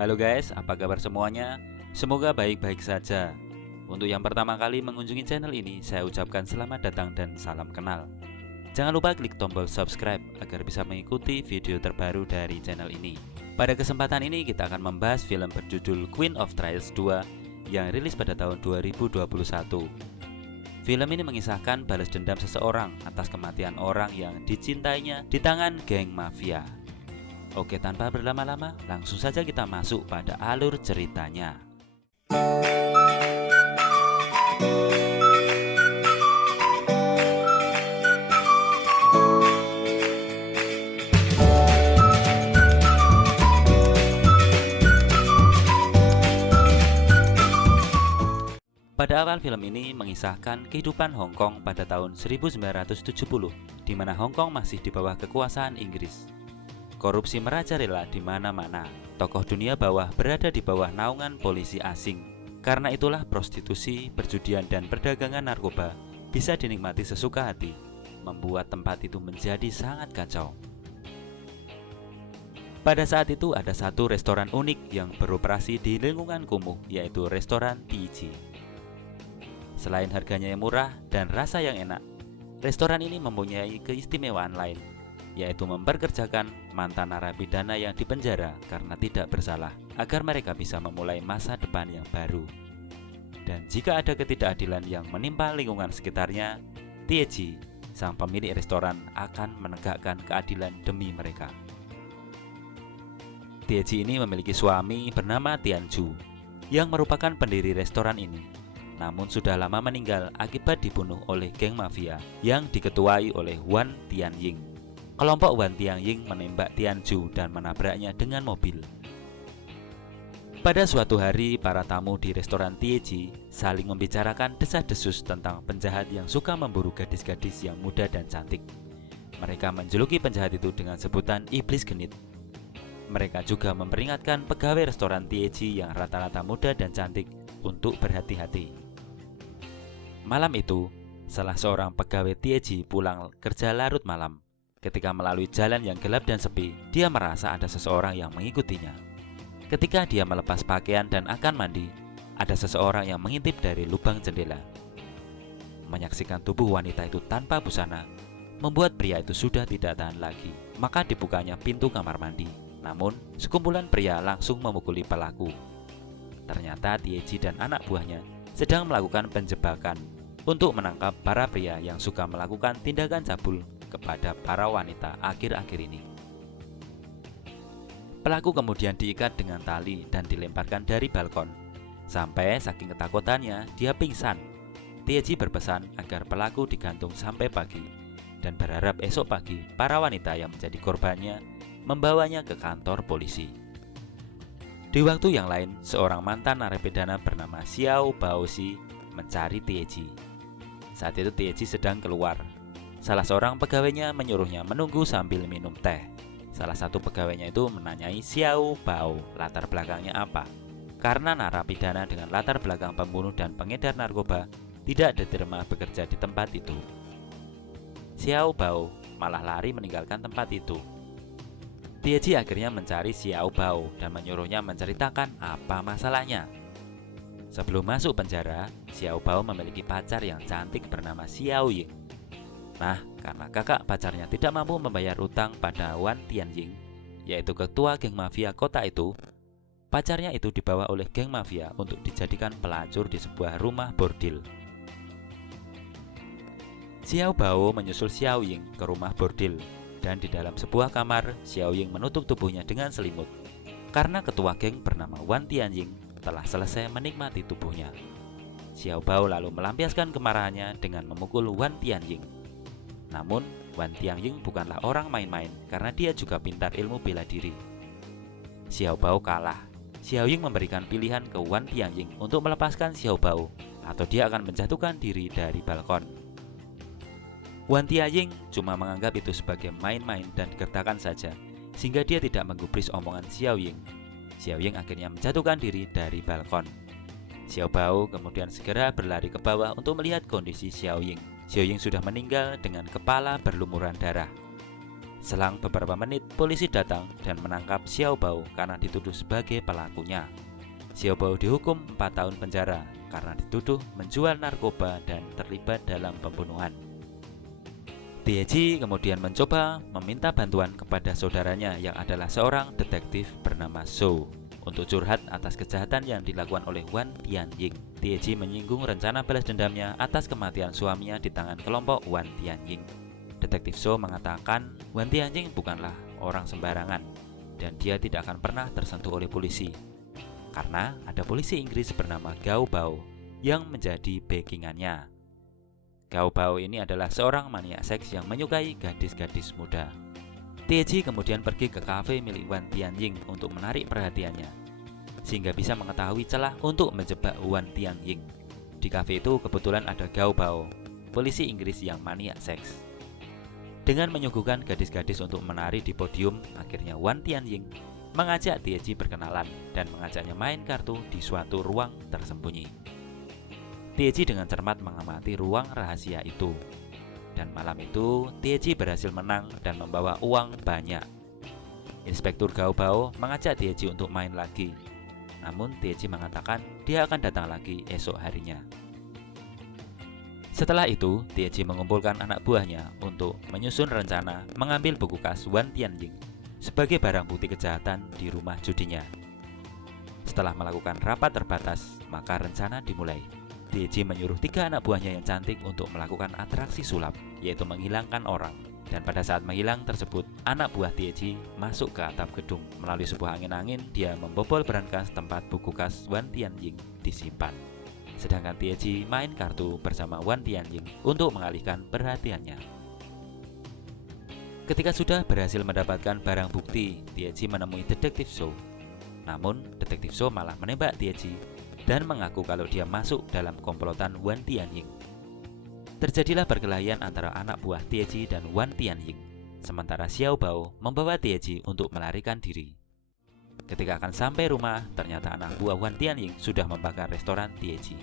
Halo guys, apa kabar semuanya? Semoga baik-baik saja. Untuk yang pertama kali mengunjungi channel ini, saya ucapkan selamat datang dan salam kenal. Jangan lupa klik tombol subscribe agar bisa mengikuti video terbaru dari channel ini. Pada kesempatan ini kita akan membahas film berjudul Queen of Trials 2 yang rilis pada tahun 2021. Film ini mengisahkan balas dendam seseorang atas kematian orang yang dicintainya di tangan geng mafia. Oke, tanpa berlama-lama, langsung saja kita masuk pada alur ceritanya. Pada awal film ini mengisahkan kehidupan Hong Kong pada tahun 1970, di mana Hong Kong masih di bawah kekuasaan Inggris. Korupsi merajalela di mana-mana. Tokoh dunia bawah berada di bawah naungan polisi asing. Karena itulah prostitusi, perjudian, dan perdagangan narkoba bisa dinikmati sesuka hati, membuat tempat itu menjadi sangat kacau. Pada saat itu ada satu restoran unik yang beroperasi di lingkungan kumuh, yaitu restoran TG. Selain harganya yang murah dan rasa yang enak, restoran ini mempunyai keistimewaan lain, yaitu memperkerjakan mantan narapidana yang dipenjara karena tidak bersalah, agar mereka bisa memulai masa depan yang baru. Dan jika ada ketidakadilan yang menimpa lingkungan sekitarnya, TG, sang pemilik restoran, akan menegakkan keadilan demi mereka. TG ini memiliki suami bernama Tian Chu, yang merupakan pendiri restoran ini. Namun sudah lama meninggal akibat dibunuh oleh geng mafia yang diketuai oleh Wan Tianying. Kelompok Wan Tianying menembak Tian Chu dan menabraknya dengan mobil. Pada suatu hari, para tamu di restoran TG saling membicarakan desas-desus tentang penjahat yang suka memburu gadis-gadis yang muda dan cantik. Mereka menjuluki penjahat itu dengan sebutan iblis genit. Mereka juga memperingatkan pegawai restoran TG yang rata-rata muda dan cantik untuk berhati-hati. Malam itu, salah seorang pegawai TG pulang kerja larut malam. Ketika melalui jalan yang gelap dan sepi, dia merasa ada seseorang yang mengikutinya. Ketika dia melepas pakaian dan akan mandi, ada seseorang yang mengintip dari lubang jendela. Menyaksikan tubuh wanita itu tanpa busana membuat pria itu sudah tidak tahan lagi. Maka dibukanya pintu kamar mandi. Namun, sekumpulan pria langsung memukuli pelaku. Ternyata TG dan anak buahnya sedang melakukan penjebakan untuk menangkap para pria yang suka melakukan tindakan cabul kepada para wanita akhir-akhir ini. Pelaku kemudian diikat dengan tali dan dilemparkan dari balkon. Sampai saking ketakutannya, dia pingsan. TG berpesan agar pelaku digantung sampai pagi dan berharap esok pagi para wanita yang menjadi korbannya membawanya ke kantor polisi. Di waktu yang lain, seorang mantan narapidana bernama Xiao Baoxi mencari TG. Saat itu TG sedang keluar. Salah seorang pegawainya menyuruhnya menunggu sambil minum teh. Salah satu pegawainya itu menanyai Xiao Bao latar belakangnya apa. Karena narapidana dengan latar belakang pembunuh dan pengedar narkoba tidak diterima bekerja di tempat itu. Xiao Bao malah lari meninggalkan tempat itu. TG akhirnya mencari Xiao Bao dan menyuruhnya menceritakan apa masalahnya. Sebelum masuk penjara, Xiao Bao memiliki pacar yang cantik bernama Xiao Ying. Nah, karena kakak pacarnya tidak mampu membayar utang pada Wan Tianying, yaitu ketua geng mafia kota itu, pacarnya itu dibawa oleh geng mafia untuk dijadikan pelacur di sebuah rumah bordil. Xiao Bao menyusul Xiao Ying ke rumah bordil. Dan di dalam sebuah kamar, Xiao Ying menutup tubuhnya dengan selimut. Karena ketua geng bernama Wan Tianying telah selesai menikmati tubuhnya. Xiao Bao lalu melampiaskan kemarahannya dengan memukul Wan Tianying. Namun, Wan Tianying bukanlah orang main-main karena dia juga pintar ilmu bela diri. Xiao Bao kalah. Xiao Ying memberikan pilihan ke Wan Tianying untuk melepaskan Xiao Bao atau dia akan menjatuhkan diri dari balkon. Wan Tianying cuma menganggap itu sebagai main-main dan gertakan saja, sehingga dia tidak menggubris omongan Xiao Ying. Xiao Ying akhirnya menjatuhkan diri dari balkon. Xiao Bao kemudian segera berlari ke bawah untuk melihat kondisi Xiao Ying. Xiao Ying sudah meninggal dengan kepala berlumuran darah. Selang beberapa menit, polisi datang dan menangkap Xiao Bao karena dituduh sebagai pelakunya. Xiao Bao dihukum 4 tahun penjara karena dituduh menjual narkoba dan terlibat dalam pembunuhan. Tieji kemudian mencoba meminta bantuan kepada saudaranya yang adalah seorang detektif bernama Zhou untuk curhat atas kejahatan yang dilakukan oleh Wan Tianying. Tieji menyinggung rencana balas dendamnya atas kematian suaminya di tangan kelompok Wan Tianying. Detektif Zhou mengatakan Wan Tianying bukanlah orang sembarangan dan dia tidak akan pernah tersentuh oleh polisi karena ada polisi Inggris bernama Gao Bao yang menjadi backingannya. Gao Bao ini adalah seorang maniak seks yang menyukai gadis-gadis muda. Tieji kemudian pergi ke kafe milik Wan Tianying untuk menarik perhatiannya, sehingga bisa mengetahui celah untuk menjebak Wan Tianying. Di kafe itu kebetulan ada Gao Bao, polisi Inggris yang maniak seks. Dengan menyuguhkan gadis-gadis untuk menari di podium, akhirnya Wan Tianying mengajak Tieji berkenalan dan mengajaknya main kartu di suatu ruang tersembunyi. Tieji dengan cermat mengamati ruang rahasia itu. Dan malam itu, Tieji berhasil menang dan membawa uang banyak. Inspektur Gao Bao mengajak Tieji untuk main lagi. Namun Tieji mengatakan dia akan datang lagi esok harinya. Setelah itu, Tieji mengumpulkan anak buahnya untuk menyusun rencana mengambil buku kas Wan Tianying sebagai barang bukti kejahatan di rumah judinya. Setelah melakukan rapat terbatas, maka rencana dimulai. Tieji menyuruh 3 anak buahnya yang cantik untuk melakukan atraksi sulap, yaitu menghilangkan orang. Dan pada saat menghilang tersebut, anak buah Tieji masuk ke atap gedung. Melalui sebuah angin-angin, dia membobol berangkas tempat buku kas Wan Tianying disimpan. Sedangkan Tieji main kartu bersama Wan Tianying untuk mengalihkan perhatiannya. Ketika sudah berhasil mendapatkan barang bukti, Tieji menemui detektif Zhou. Namun, detektif Zhou malah menembak Tieji dan mengaku kalau dia masuk dalam komplotan Wan Tianying. Terjadilah perkelahian antara anak buah Tieji dan Wan Tianying, sementara Xiao Bao membawa Tieji untuk melarikan diri. Ketika akan sampai rumah, ternyata anak buah Wan Tianying sudah membakar restoran Tieji.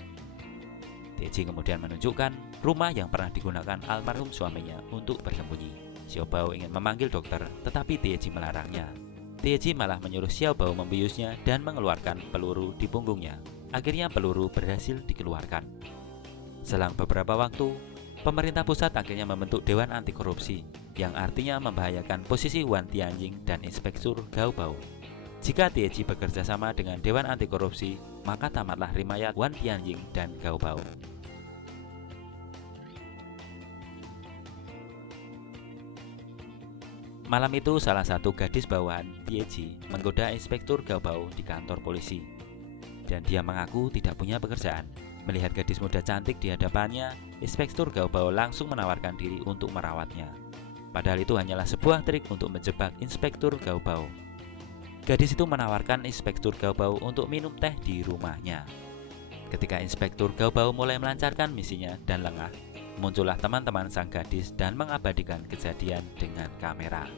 Tieji kemudian menunjukkan rumah yang pernah digunakan almarhum suaminya untuk bersembunyi. Xiao Bao ingin memanggil dokter, tetapi Tieji melarangnya. Tieji malah menyuruh Xiao Bao membiusnya dan mengeluarkan peluru di punggungnya. Akhirnya peluru berhasil dikeluarkan. Selang beberapa waktu, pemerintah pusat akhirnya membentuk Dewan Anti Korupsi, yang artinya membahayakan posisi Wan Tianying dan Inspektur Gao Bao. Jika Tieji bekerja sama dengan Dewan Anti Korupsi, maka tamatlah rimayat Wan Tianying dan Gao Bao. Malam itu, salah satu gadis bawahan Tieji menggoda Inspektur Gao Bao di kantor polisi. Dan dia mengaku tidak punya pekerjaan. Melihat gadis muda cantik di hadapannya, Inspektur Gao Bao langsung menawarkan diri untuk merawatnya. Padahal itu hanyalah sebuah trik untuk menjebak Inspektur Gao Bao. Gadis itu menawarkan Inspektur Gao Bao untuk minum teh di rumahnya. Ketika Inspektur Gao Bao mulai melancarkan misinya dan lengah, muncullah teman-teman sang gadis dan mengabadikan kejadian dengan kamera.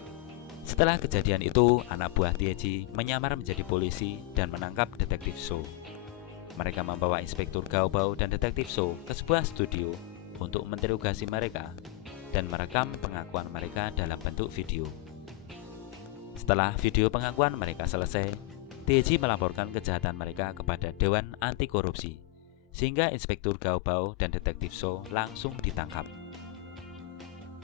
Setelah kejadian itu, anak buah Tieji menyamar menjadi polisi dan menangkap detektif Zhou. Mereka membawa Inspektur Gao Bao dan detektif Zhou ke sebuah studio untuk menginterogasi mereka dan merekam pengakuan mereka dalam bentuk video. Setelah video pengakuan mereka selesai, Tieji melaporkan kejahatan mereka kepada Dewan Anti Korupsi, sehingga Inspektur Gao Bao dan detektif Zhou langsung ditangkap.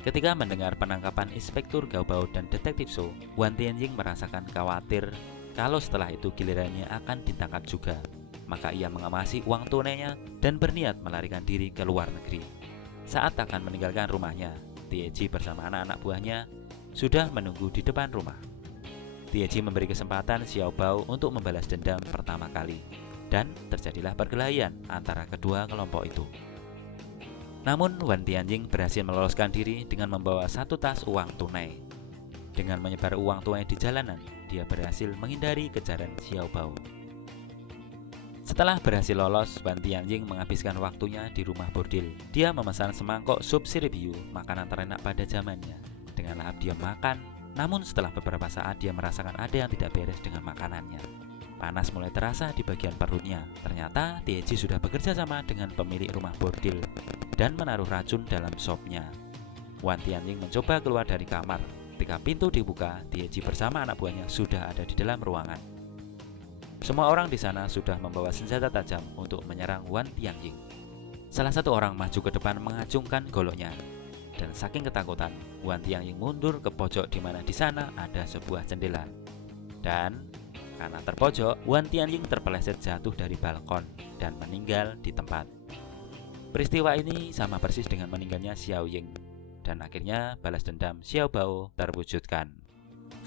Ketika mendengar penangkapan Inspektur Gao Bao dan detektif Zhou, Wan Tianying merasakan khawatir kalau setelah itu gilirannya akan ditangkap juga. Maka ia mengemasi uang tunainya dan berniat melarikan diri ke luar negeri. Saat akan meninggalkan rumahnya, Tieji bersama anak-anak buahnya sudah menunggu di depan rumah. Tieji memberi kesempatan Xiao Bao untuk membalas dendam pertama kali, dan terjadilah perkelahian antara kedua kelompok itu. Namun Wan Tianying berhasil meloloskan diri dengan membawa 1 tas uang tunai. Dengan menyebar uang tunai di jalanan, dia berhasil menghindari kejaran Xiao Bao. Setelah berhasil lolos, Wan Tianying menghabiskan waktunya di rumah bordil. Dia memesan semangkok sup sirip hiu, makanan terenak pada zamannya. Dengan lahap dia makan, namun setelah beberapa saat dia merasakan ada yang tidak beres dengan makanannya. Panas mulai terasa di bagian perutnya. Ternyata Tieji sudah bekerja sama dengan pemilik rumah bordil dan menaruh racun dalam sopnya. Wan Tianying mencoba keluar dari kamar, Ketika pintu dibuka, Tieji bersama anak buahnya sudah ada di dalam ruangan. Semua orang di sana sudah membawa senjata tajam untuk menyerang Wan Tiangying. Salah satu orang maju ke depan mengacungkan goloknya, dan saking ketakutan, Wan Tiangying mundur ke pojok di mana di sana ada sebuah jendela. Dan karena terpojok, Wan Tiangying terpeleset jatuh dari balkon dan meninggal di tempat. Peristiwa ini sama persis dengan meninggalnya Xiao Ying, dan akhirnya balas dendam Xiao Bao terwujudkan.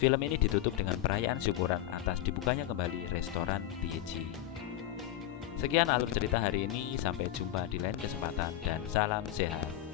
Film ini ditutup dengan perayaan syukuran atas dibukanya kembali restoran Tieji. Sekian alur cerita hari ini, sampai jumpa di lain kesempatan dan salam sehat.